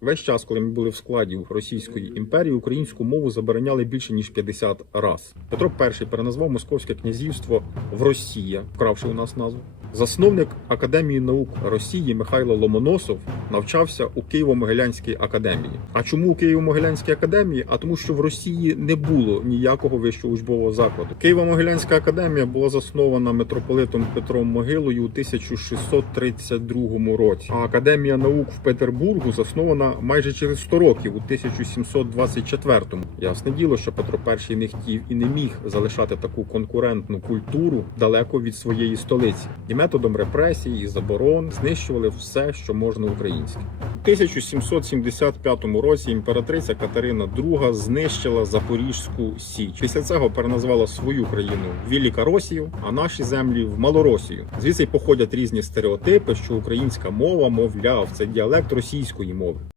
Весь час, коли ми були в складі Російської імперії, українську мову забороняли більше ніж 50 раз. Петро І переназвав Московське князівство в Росія, вкравши у нас назву. Засновник Академії наук Росії Михайло Ломоносов навчався у Києво-Могилянській академії. А чому у Києво-Могилянській академії? А тому, що в Росії не було ніякого вищого учбового закладу. Києво-Могилянська академія була заснована митрополитом Петром Могилою у 1632 році. А академія наук в Петербургу заснована майже через 100 років у 1724-му. Ясне діло, що Петро І не хотів і не міг залишати таку конкурентну культуру далеко від своєї столиці. І методом репресій і заборон знищували все, що можна українське. У 1775 році імператриця Катерина II знищила Запорізьку Січ. Після цього переназвала свою країну Віліка Росію, а наші землі в Малоросію. Звідси й походять різні стереотипи, що українська мова, мовляв, це діалект російської мови.